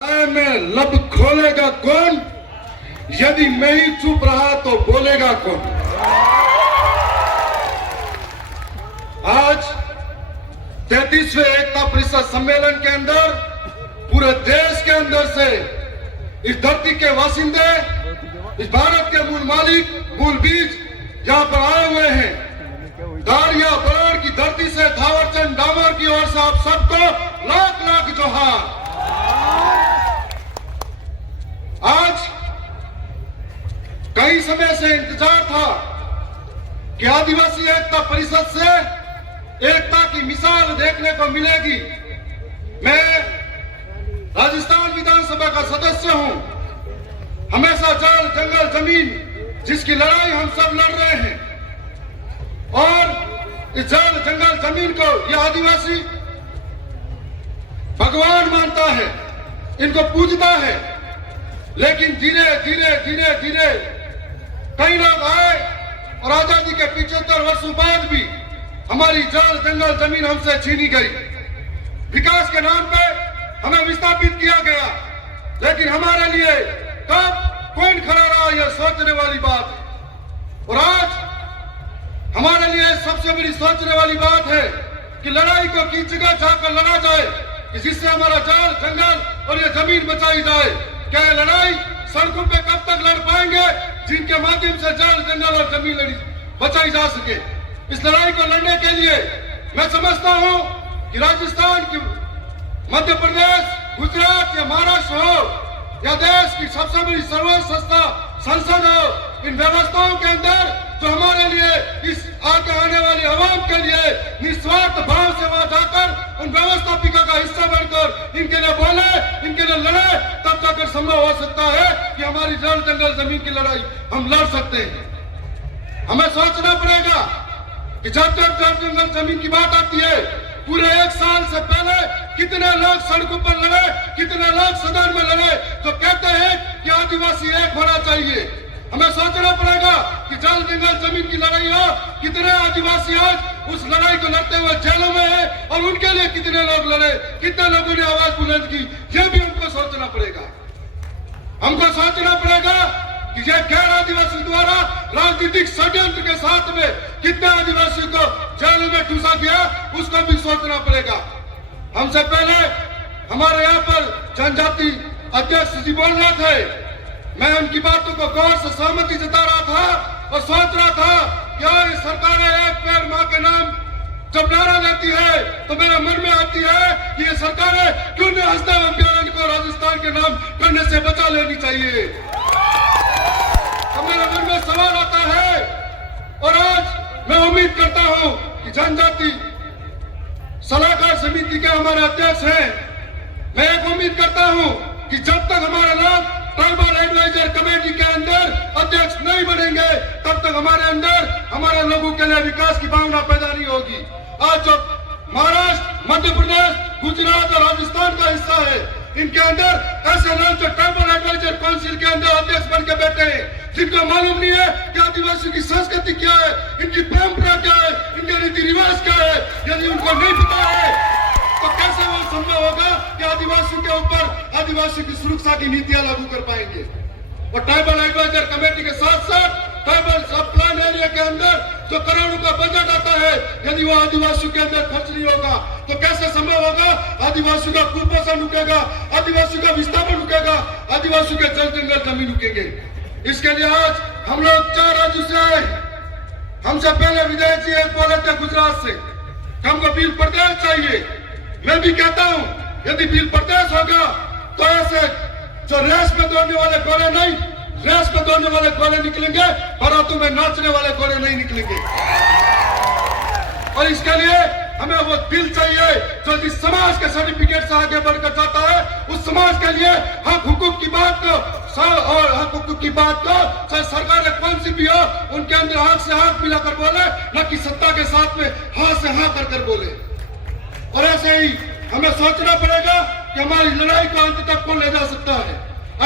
में लब खोलेगा कौन? यदि मैं ही चुप रहा तो बोलेगा कौन? आज 33वें एकता परिषद सम्मेलन के अंदर पूरे देश के अंदर से इस धरती के वासिंदे, इस भारत के मूल मालिक, मूल बीज यहाँ पर आए हुए हैं। दारिया बराड़ की धरती से थावरचंद डामर की ओर से आप सबको लाख लाख जोहार। आज कई समय से इंतजार था कि आदिवासी एकता परिषद से एकता की मिसाल देखने को मिलेगी। मैं राजस्थान विधानसभा का सदस्य हूं। हमेशा जल जंगल जमीन जिसकी लड़ाई हम सब लड़ रहे हैं, और इस जल जंगल जमीन को यह आदिवासी भगवान मानता है, इनको पूजता है। लेकिन धीरे धीरे धीरे धीरे कई लोग आए और आजादी के 75 वर्षों बाद भी हमारी जल जंगल जमीन हमसे छीनी गई। विकास के नाम पे हमें विस्थापित किया गया, लेकिन हमारे लिए कब कौन खड़ा रहा, यह सोचने वाली बात है। और आज हमारे लिए सबसे बड़ी सोचने वाली बात है कि लड़ाई को किस जगह जाकर लड़ा जाए कि जिससे हमारा जल जंगल और ये जमीन बचाई जाए। क्या ये लड़ाई सड़कों पे कब तक लड़ पाएंगे जिनके माध्यम से जल जंगल और जमीन बचाई जा सके? इस लड़ाई को लड़ने के लिए मैं समझता हूं कि राजस्थान की, मध्य प्रदेश, गुजरात या महाराष्ट्र हो या देश की सबसे बड़ी सर्वोच्च संस्था संसद हो, इन व्यवस्थाओं के अंदर जो हमारे लिए इस आगे आने वाली आवाम के लिए निस्वार्थ भाव से वहां जाकर उन व्यवस्थापिका का हिस्सा बनकर इनके लिए बोले, इनके लिए लड़े, तब जाकर संभव हो सकता है कि हमारी जल जंगल जमीन की लड़ाई हम लड़ सकते हैं। हमें सोचना पड़ेगा कि जब तक जल जंगल जमीन की बात आती है, पूरे 1 साल से पहले कितने लोग सड़कों पर लड़े, कितने लोग सदन में लड़े, तो कहते हैं कि आदिवासी एक होना चाहिए। हमें सोचना पड़ेगा कि जल जंगल जमीन की लड़ाई हो, कितने आदिवासी आज उस लड़ाई को लड़ते हुए जेलों में है और उनके लिए कितने लोग लड़े, कितने लोगों ने आवाज बुलंद की, यह भी हमको सोचना पड़ेगा। हमको सोचना पड़ेगा कि यह गैर आदिवासी द्वारा राजनीतिक षड्यंत्र के साथ में कितने आदिवासियों को जेलों में ठूसा गया, उसको भी सोचना पड़ेगा। हमसे पहले हमारे यहाँ पर जनजाति अध्यक्ष जी बोल रहे थे, मैं उनकी बातों को गौर से सहमति जता रहा था और सोच रहा था क्या ये सरकारें एक पेड़ मां के नाम जब नारा देती है तो मेरे मन में आती है कि ये सरकारें क्यों नहीं हंसदेव अभयारण्य को राजस्थान के नाम करने से बचा लेनी चाहिए। तो मेरे मन में सवाल आता है और आज मैं उम्मीद करता हूं कि जनजाति सलाहकार समिति के हमारे अध्यक्ष हैं, मैं एक उम्मीद करता हूं कि जब तक हमारे लोग ट्राइबल एडवाइजर कमेटी के अंदर अध्यक्ष नहीं बनेंगे तब तक हमारे अंदर हमारे लोगों के लिए विकास की भावना पैदा नहीं होगी। आज जो महाराष्ट्र, मध्य प्रदेश, गुजरात और राजस्थान का हिस्सा है, इनके अंदर ऐसे लोग जो ट्राइबल एडवाइजर काउंसिल के अंदर अध्यक्ष बन के बैठे हैं, जिनको मालूम नहीं है कि आदिवासियों की संस्कृति क्या है, इनकी परंपरा क्या है, इनके रीति रिवाज क्या है। यदि उनको नहीं पता है तो कैसे वो संभव होगा कि आदिवासियों के ऊपर आदिवासियों की सुरक्षा की नीतियां लागू कर पाएंगे। और ट्राइबल एडवाइजर कमेटी के साथ साथ ट्राइबल सब प्लान एरिया के अंदर जो करोड़ों का बजट आता है, यदि वो आदिवासियों के अंदर खर्च नहीं होगा तो कैसे संभव होगा? आदिवासियों का कुपोषण रुकेगा, आदिवासियों का विस्थापन रुकेगा, आदिवासियों के जल जंगल जमीन रुकेंगे। इसके लिए आज हम लोग 4 राज्यों से आए। हमसे पहले विजय जी एक बोले थे गुजरात से, हमको बिल प्रदेश चाहिए। मैं भी कहता हूं यदि बिल प्रदेश होगा तो ऐसे जो रेस में दौड़ने वाले घोड़े नहीं, रेस में दौड़ने वाले घोड़े निकलेंगे, बारातों में नाचने वाले घोड़े नहीं निकलेंगे। और इसके लिए हमें वो बिल चाहिए जो जिस समाज के सर्टिफिकेट से आगे बढ़कर जाता है, उस समाज के लिए हक हुकूक की बात को और हक हुकूक की बात को चाहे सरकारें कौन सी भी हो, उनके अंदर हक से हक मिलाकर बोले, न कि सत्ता के साथ में हाँ से हाँ कर बोले। और ऐसे ही हमें सोचना पड़ेगा कि हमारी लड़ाई को अंत तक कौन ले जा सकता है।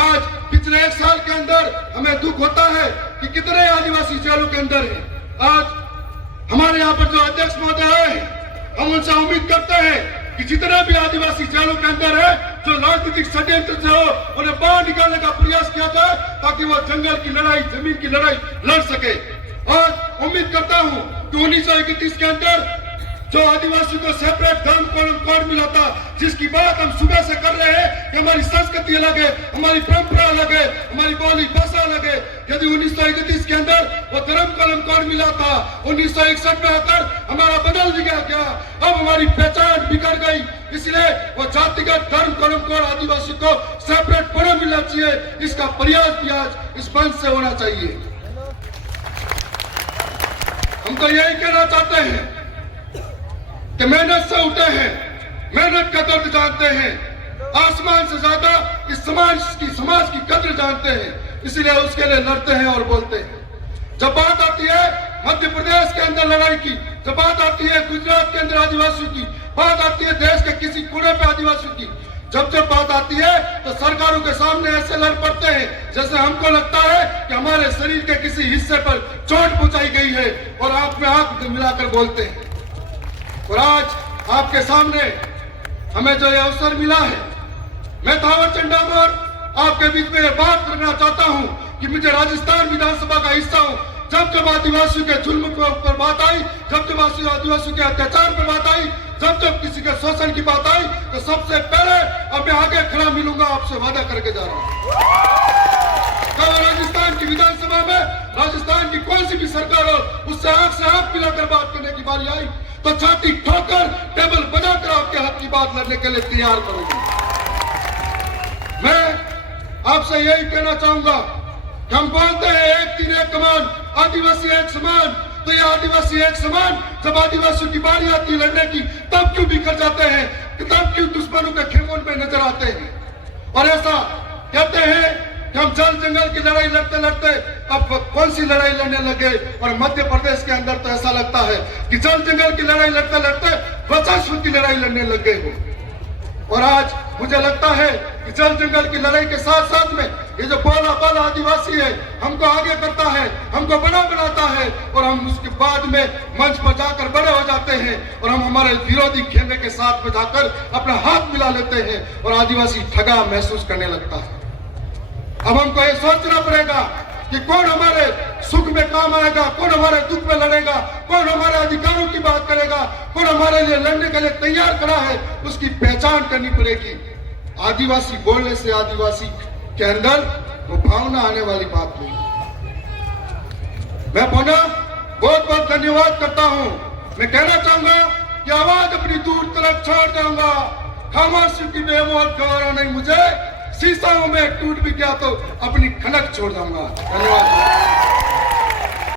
आज पिछले 1 साल के अंदर हमें दुख होता है कि कितने आदिवासी जेलों के अंदर हैं। आज हमारे यहाँ पर जो अध्यक्ष महोदय हैं, हम उनसे उम्मीद करते हैं कि जितने भी आदिवासी जेलों के अंदर है, जो राजनीतिक षड्यंत्र से हो, उन्हें बाहर निकालने का प्रयास किया जाए ताकि वो जंगल की लड़ाई, जमीन की लड़ाई लड़ सके। और उम्मीद करता हूं कि 1931 के अंदर जो आदिवासी को सेपरेट धर्म कोड मिला था, जिसकी बात हम सुबह से कर रहे हैं कि हमारी संस्कृति अलग है, हमारी परंपरा अलग है, हमारी बोली भाषा अलग है। यदि 1931 के अंदर वो धर्म कोड मिला था, 1961 में आकर हमारा बदल दिया गया, अब हमारी पहचान बिगड़ गई। इसलिए वो जातिगत धर्म कोड आदिवासी को सेपरेट कोड मिलना चाहिए। इसका प्रयास भी आज इस मंच से होना चाहिए। हम तो यही कहना चाहते हैं कि मेहनत से उठे हैं, मेहनत का दर्द जानते हैं, आसमान से ज्यादा इस समाज की कद्र जानते हैं, इसलिए उसके लिए लड़ते हैं और बोलते हैं। जब बात आती है मध्य प्रदेश के अंदर लड़ाई की, जब बात आती है गुजरात के अंदर आदिवासियों की, बात आती है देश के किसी कोने पे आदिवासियों की, जब बात आती है तो सरकारों के सामने ऐसे लड़ पड़ते हैं जैसे हमको लगता है कि हमारे शरीर के किसी हिस्से पर चोट पहुंचाई गई है, और आंख में आंख मिलाकर बोलते हैं। और आज आपके सामने हमें जो ये अवसर मिला है, मैं थावरचंद डामोर आपके बीच में ये बात करना चाहता हूं कि मुझे राजस्थान विधानसभा का हिस्सा हूं। जब आदिवासियों के जुल्म पर बात आई, जब आदिवासियों के अत्याचार पर बात आई, जब किसी के शोषण की बात आई, तो सबसे पहले अब मैं आगे खड़ा मिलूंगा, आपसे वादा करके जा रहा हूं। कल राजस्थान की विधानसभा में राजस्थान की कोई सी भी सरकार हो, उससे आंख से आंख मिलाकर बात करने की बारी आई तो छाती ठोकर टेबल बनाकर आपके हक की बात लड़ने के लिए तैयार करूंगी। मैं आपसे यही कहना चाहूंगा कि हम बोलते हैं एक दिन एक कमान, आदिवासी एक समान, तो ये आदिवासी एक समान जब आदिवासियों की बारी आती है लड़ने की, तब क्यों बिखर जाते हैं, तब क्यों दुश्मनों के खेमों में नजर आते हैं। और ऐसा कहते हैं कि हम जल जंगल की लड़ाई लड़ते लड़ते अब कौन सी लड़ाई लड़ने लगे, और मध्य प्रदेश के अंदर तो ऐसा लगता है कि जल जंगल की लड़ाई लड़ते लड़ते वर्चस्व की लड़ाई लड़ने लग गए हो। और आज मुझे लगता है कि जल जंगल की लड़ाई के साथ साथ में ये जो बोला बाला आदिवासी है, हमको आगे करता है, हमको बड़ा बनाता है, और हम उसके बाद में मंच पर जाकर बड़े हो जाते हैं, और हम हमारे विरोधी खेमे के साथ में जाकर अपना हाथ मिला लेते हैं, और आदिवासी ठगा महसूस करने लगता है। अब हमको ये सोचना पड़ेगा कि कौन हमारे सुख में काम आएगा, कौन हमारे दुख में लड़ेगा, कौन हमारे अधिकारों की बात करेगा, कौन हमारे लिए लड़ने के लिए तैयार खड़ा है, उसकी पहचान करनी पड़ेगी। आदिवासी बोलने से आदिवासी के अंदर वो भावना आने वाली बात नहीं। मैं पुनः बहुत बहुत धन्यवाद करता हूं। मैं कहना चाहूंगा कि आवाज अपनी दूर तरफ छोड़ जाऊंगा, खामोशी की बेमौत गवारा नहीं मुझे, शीशाओं में टूट भी गया तो अपनी खनक छोड़ जाऊंगा। धन्यवाद।